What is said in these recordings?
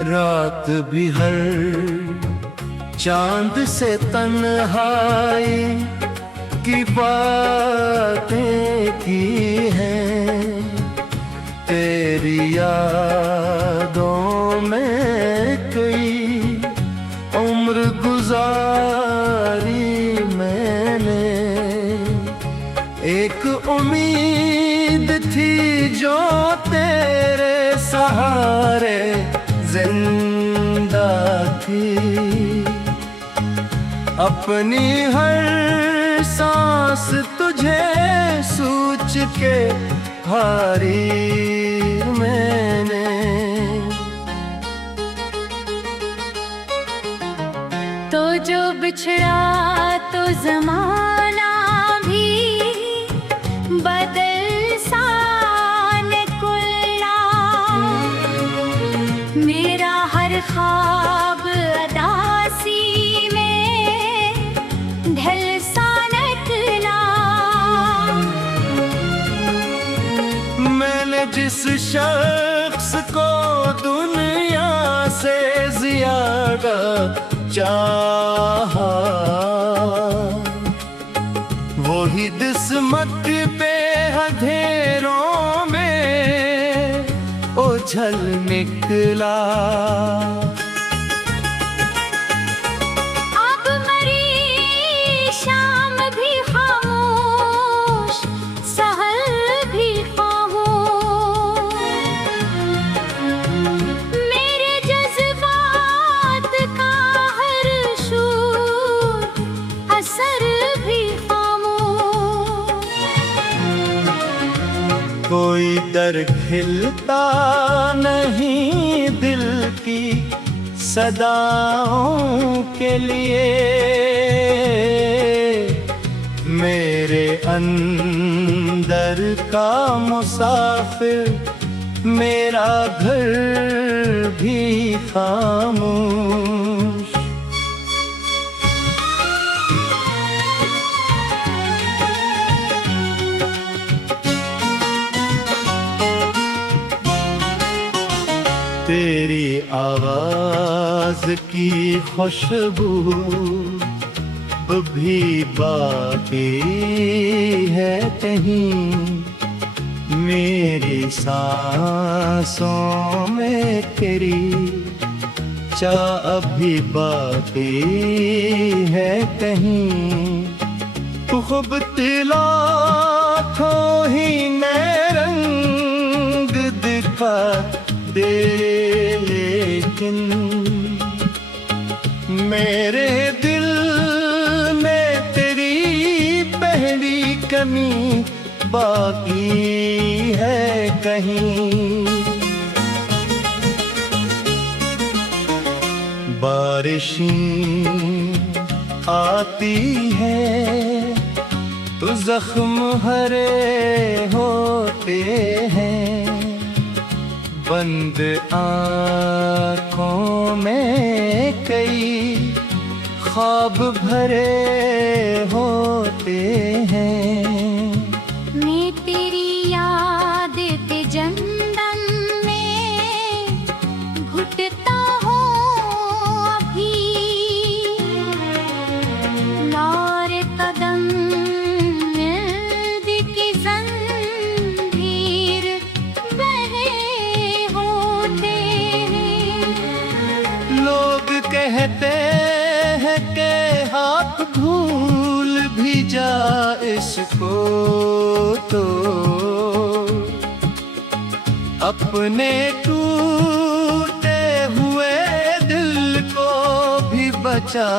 रात भी हर चांद से तन्हाई की बातें की हैं। तेरी यादों में कई उम्र गुजारी मैंने। एक उम्मीद थी जो तेरे सहारे जिंदा थी। अपनी हर सांस तुझे सोच के हारी मैंने। तो जो बिछड़ा तो ज़माना भी बदल सा निकला। मेरा हर ख्वाब अदासी में ढल सा निकला। मैंने जिस शख्स को दुनिया से ज्यादा चाहा, वही किस्मत पे अंधेरों में ओझल निकला। अब मरी शाम भी खामोश, सहर भी खामोश। मेरे जज्बात का हर शूर असर भी खामोश। कोई दर खिलता नहीं दिल की सदाओं के लिए। मेरे अंदर का मुसाफिर मेरा घर भी खामोश। तेरी आवाज की खुशबू भी बाकी है कहीं। मेरी सांसों में तेरी चाह भी बाकी है कहीं। तू खूब लाखों ही नए रंग दिखा दे, लेकिन मेरे दिल में तेरी पहली कमी बाकी है कहीं। बारिशें आती है तो जख्म हरे होते हैं। बंद आँखों में कई ख्वाब भरे होते हैं। मैं तेरी याद के जंगल में घुटता हूँ अभी। लार कदम की जंजीर बहे होते हैं। लोग कहते हैं कि हाथ भूल भी जा इसको, तो अपने टूटे हुए दिल को भी बचा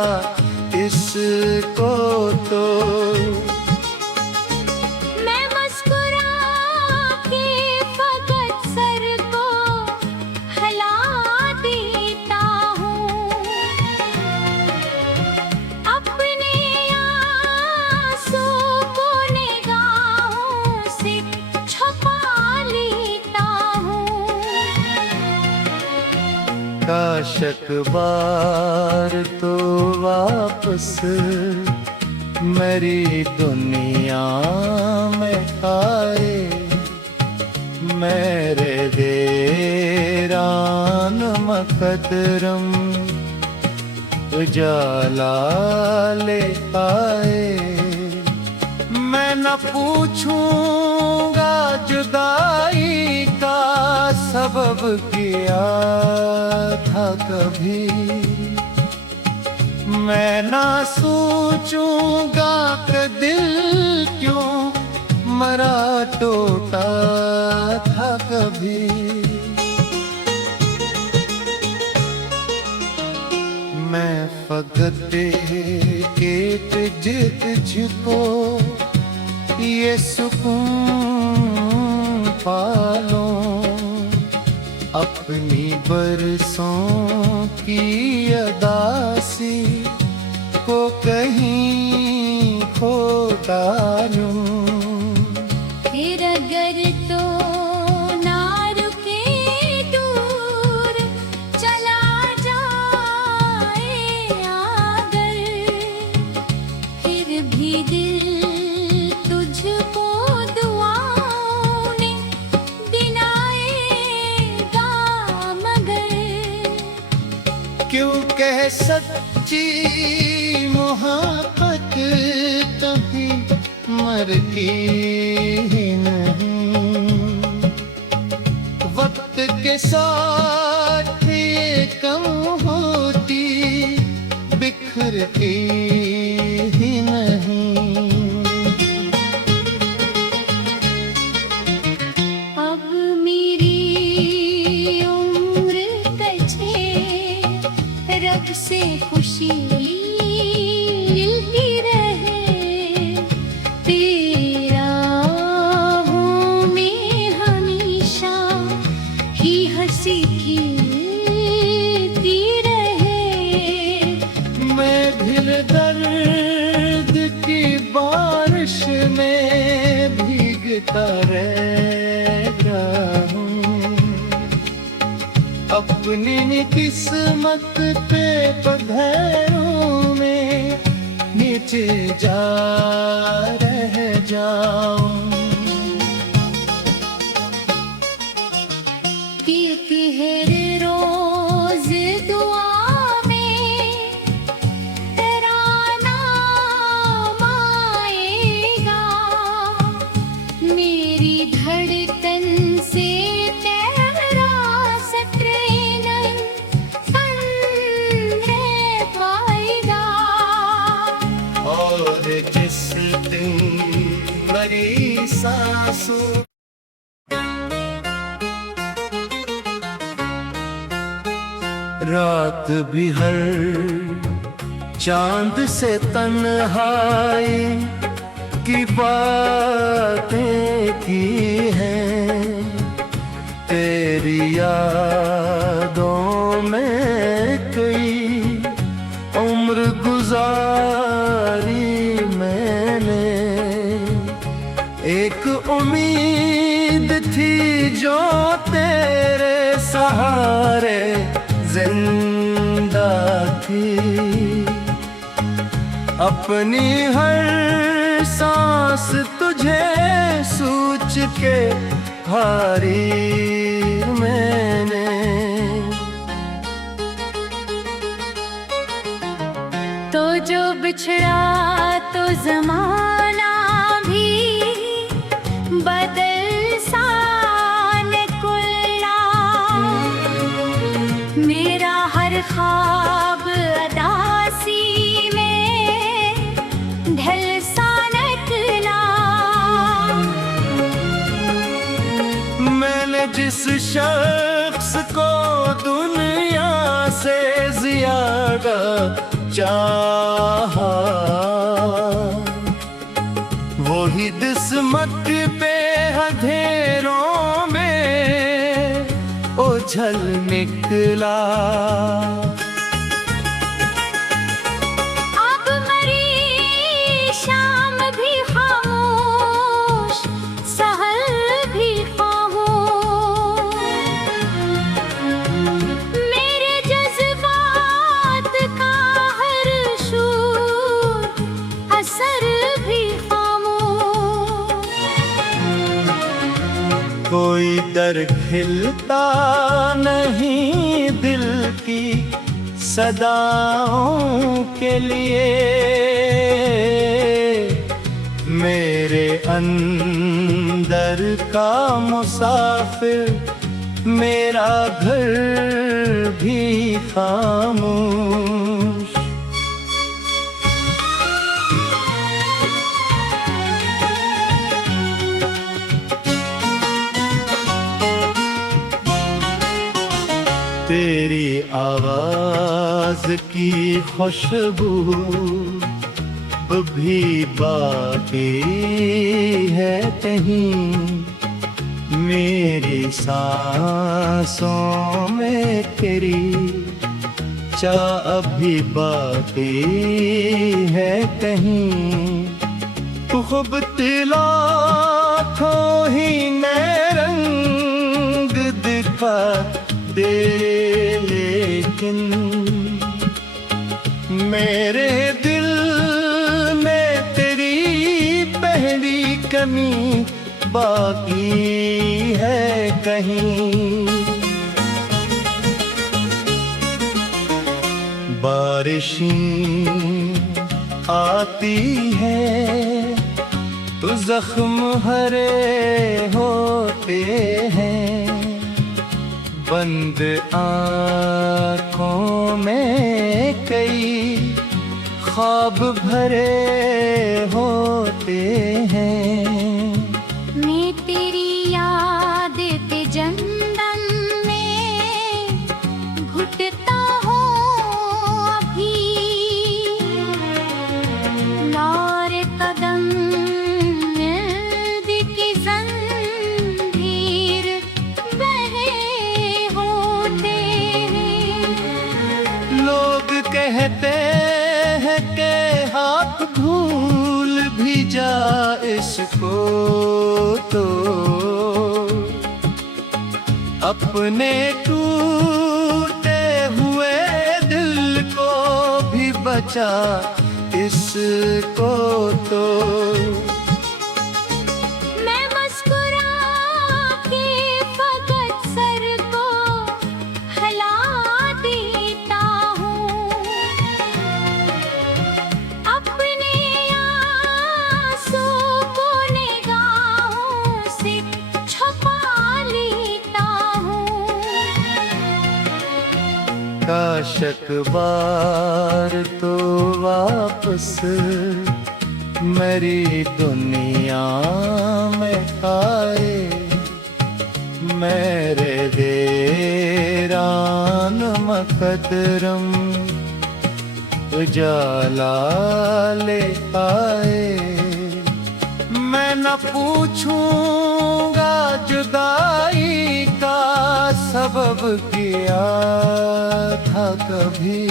इसको तो। मैं मुस्कुरा के फकत सर को हिला देता हूँ। अपने आंसू को निगाहों से छुपा लेता हूँ। काश एक बार तो वापस मेरी दुनिया में आए। मेरे देरान कदरम उजाला ले आए। मैं न पूछूंगा जुदाई का सबब किया था कभी। मैं ना सोचूंगा कि दिल क्यों मरा टूटा था कभी। मैं फकत के तुझको ये सुकून पालो, अपनी बरसों की अदासी को कहीं खो डालूं। फिर अगर तो ना रुके दूर चला जाए अगर, फिर भी दिल तुझको दुआओं ने दिलाएगा मगर। क्यों कह सच्ची मोहब्बत कभी मरती ही नहीं। वक्त के साथ ये कम होती बिखरती ही नहीं। अब मेरी उम्र कछे रब से खुशी मिलती रहे। तेरा हूँ मैं हमेशा ही हंसी खिलती रहे। मैं फिर दर्द की बारिश में भीगता रहता हूँ। अपनी किस्मत पे पधरों में नीचे जा रह जाऊं। पीती है रोज दुआ में तेरा नाम आएगा। मेरी धड़कन से तेरा सत्रैनन है पाएगा। और जिस दिन मेरी सांसों रात भी हर चांद से तन्हाई की बातें की हैं। तेरी यादों में कई उम्र गुजारी मैंने। एक उम्मीद थी जो तेरे सहारे जिंदा थी। अपनी हर सांस तुझे सोच के हारी मैंने। तो जो बिछड़ा तो जमाना भी बदल सा निकला। मेरा हर ख्वाब अदासी में ढल सा निकला। मैंने जिस शख्स को दुनिया से ज्यादा चाहा, वही किस्मत पे अंधेरों में ओझल निकला। अब मरी शाम भी खामोश, सहर भी खामोश। मेरे जज्बात का हर शूर असर भी खामोश। कोई दर खिलता नहीं दिल की सदाओं के लिए। मेरे अंदर का मुसाफिर मेरा घर भी खामोश। तेरी आवाज की खुशबू भी बाकी है कहीं, मेरी सांसों में तेरी चाह भी बाकी है कहीं। खूब तिलाठों ही नए रंग दिखा दे, लेकिन मेरे दिल में तेरी पहली कमी बाकी है कहीं। बारिशें आती है तो जख्म हरे होते हैं, बंद आँखों में कई ख्वाब भरे होते हैं। मैं तेरी याद के जंगल में घुटता हूँ अभी, लार कदम की जंजीर बहे होते हैं। लोग कहते हैं कि हाथ भूल भी जा इसको, तो अपने टूटे हुए दिल को भी बचा इसको तो। मैं मुस्कुरा के फकत सर को हिला देता हूँ, अपने आंसू को निगाहों से छुपा लेता हूँ। काशक बार तो वापस मेरी दुनिया में आए, मेरे देरान मकदरम उजाला ले आए। मैं न पूछूंगा जुदाई का सबब किया था कभी,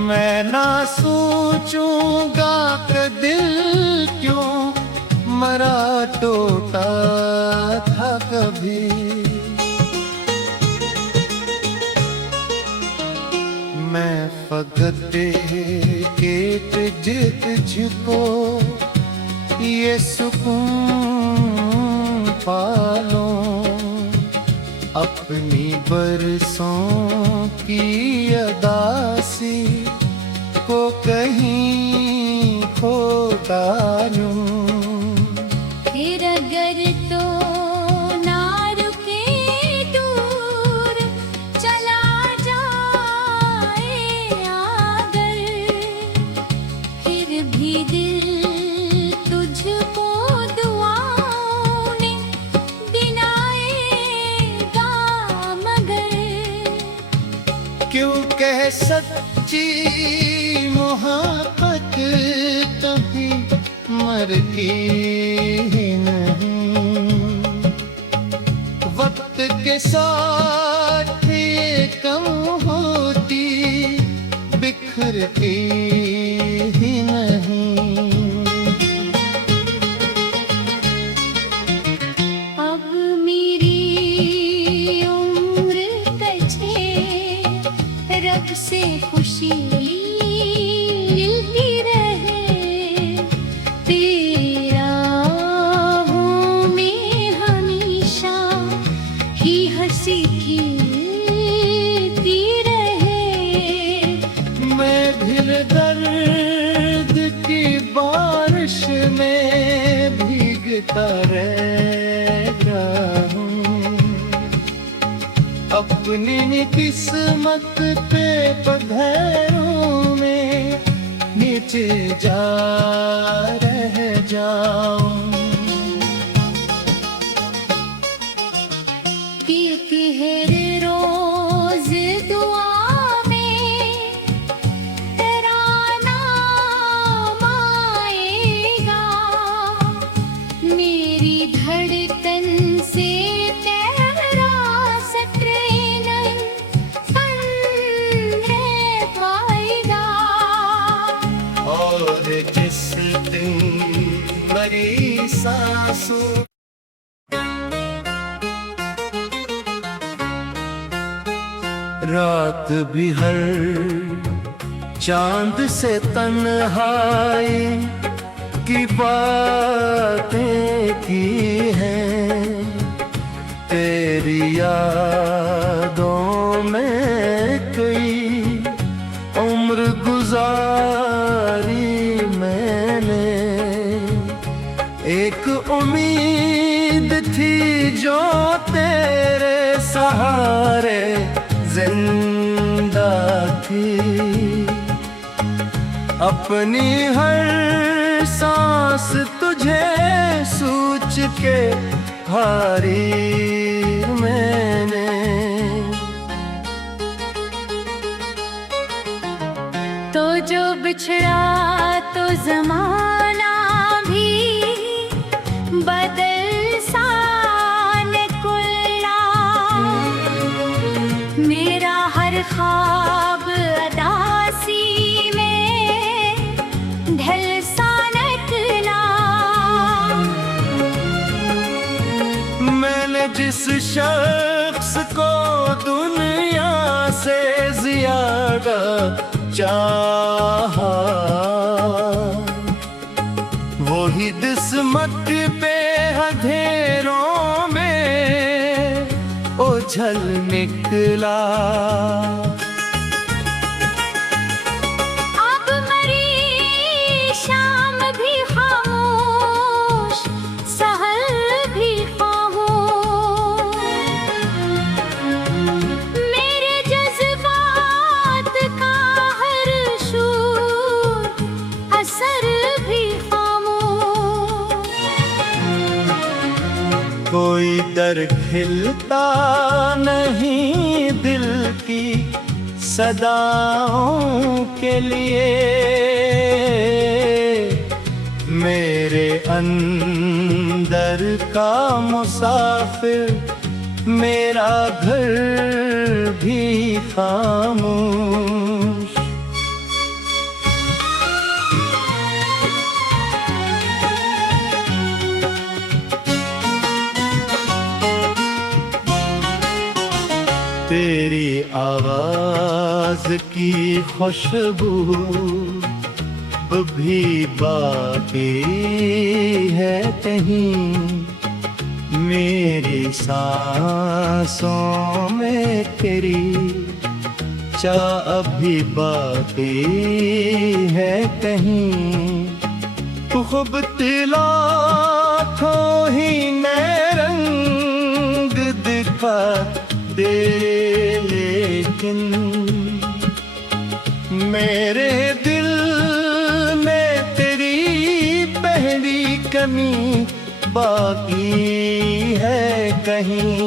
मैं ना सोचूंगा कि दिल क्यों मरा टूटा था कभी। मैं फकत के तुझको ये सुकून पालूं, अपनी बरसों की अदासी को कहीं खो डालूं। फिर अगर तो ना रुके दूर चला जाए अगर, फिर भी दिल तुझको दुआओं ने गिनाएगा मगर। क्यों कह सच्ची मोहब्बत कभी मरती ही नहीं, वक्त के साथ ये कम होती बिखरती ही नहीं। अब मेरी उम्र कछे रब से खुशी मिलती रहे, तेरा हूँ मैं देखता रहता हूँ। अपनी किस्मत पे पत्थरों में नीचे जा रह जाऊं। पीती है रोज दुआ में तेरा नाम आएगा, मेरी धड़कन से तेरा स्ट्रेनर रह पाएगा। और जिस दिन मेरी सांसों रात भी हर चांद से तन्हाई की बातें की हैं, तेरी यादों में कई उम्र गुजारी मैंने। एक उम्मीद थी जो तेरे सहारे जिंदा थी, अपनी हर सांस तुझे सोच के हारी मैंने। तो जो बिछड़ा तो जमाना भी बदल सा निकला, मेरा हर ख्वाब अदासी में ढल सा निकला। मैंने जिस शख्स को दुनिया से ज्यादा चाहा, वही किस्मत पे अंधेरों में ओझल निकला। अब मरी शाम भी खामोश, सहर भी खामोश, मेरे जज्बात का हर शूर असर भी खामोश। कोई दर खिलता नहीं दिल की सदाओं के लिए, मेरे अंदर का मुसाफिर मेरा घर भी खामोश। तेरी आवाज की खुशबू भी बाकी है कहीं, मेरी सांसों में तेरी चाह भी बाकी है कहीं। तू खूब तिला थो ही नए रंग दिखा दे, लेकिन मेरे दिल में तेरी पहली कमी बाकी है कहीं।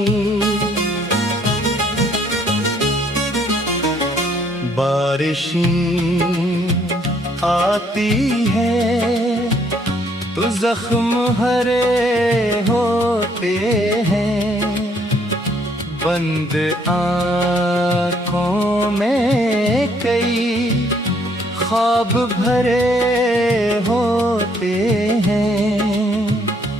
बारिशें आती है तो जख्म हरे होते हैं, बंद आँखों में कई ख्वाब भरे होते हैं।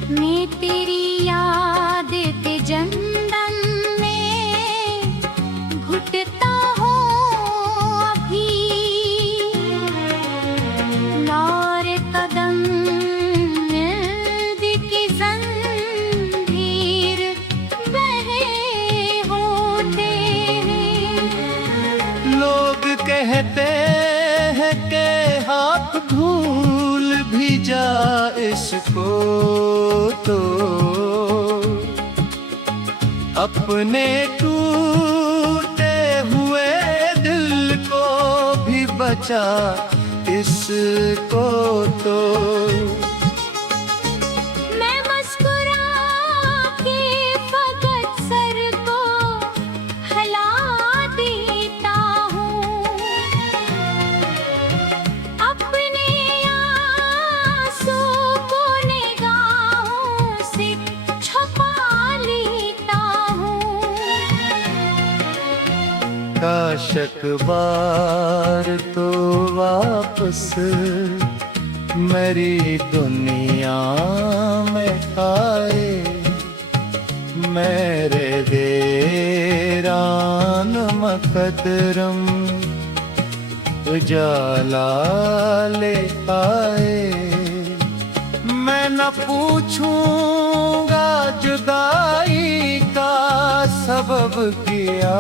मैं तेरी याद के जंगल में घुटता हूँ अभी, लार कदम की जंजीर बहे होते हैं। लोग कहते हैं कि हाथ भूल भी जा इसको तो, अपने टूटे हुए दिल को भी बचा इसको तो। मैं मुस्कुरा के फकत सर को हिला देता हूँ, अपने आंसू को निगाहों से छुपा लेता हूँ। काश अखबार तो वापस मेरी दुनिया में आए, मेरे देरान मकदरम उजाला ले आए। मैं न पूछूंगा जुदाई का सबब किया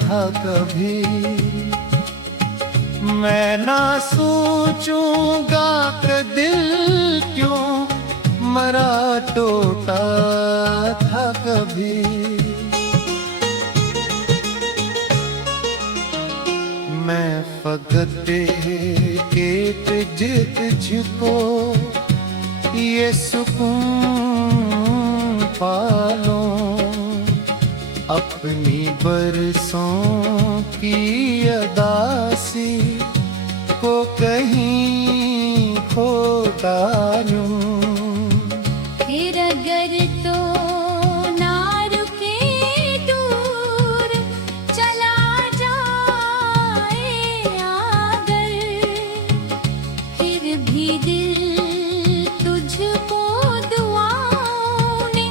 था कभी, मैं ना सोचूंगा कि दिल क्यों मरा टूटा था कभी। मैं फकत एक तुझको ये सुकून पालूं, अपनी बरसों की अदासी को कहीं खो डालूं। फिर अगर तो ना रुके दूर चला जाए अगर, फिर भी दिल तुझको दुआओं ने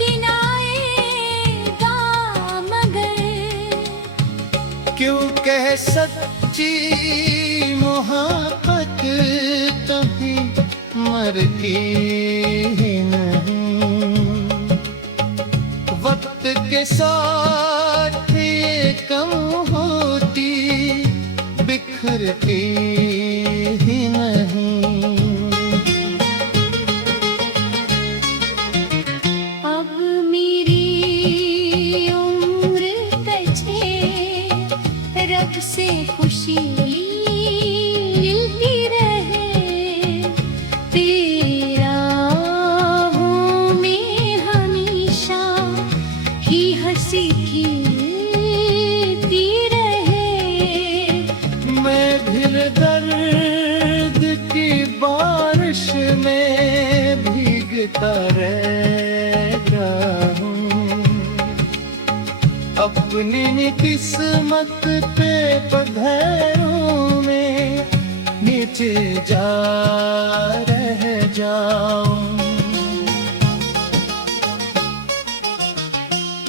गिनाएगा मगर। क्यों कह सच्ची मोहब्बत कभी मरती ही नहीं, वक्त के साथ ये कम होती बिखरती ही नहीं। अब मेरी उम्र कछे रब से खुशी मिलती रहे, तेरा हूँ मैं हमेशा ही हंसी खिलती रहे। मैं फिर दर्द की बारिश में भीगता रहता हूँ, अपनी किस्मत पे पधरों में नीचे जा रह जाऊं।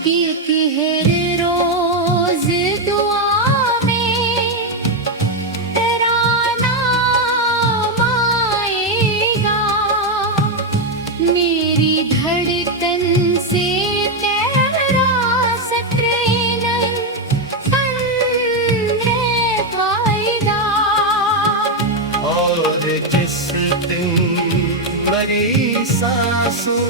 पीती है रोज दुआ में तेरा नाम आएगा, मेरी धड़कन से तेरा सक्रीनन संग पाएगा। और जिस दिन मेरी सांसों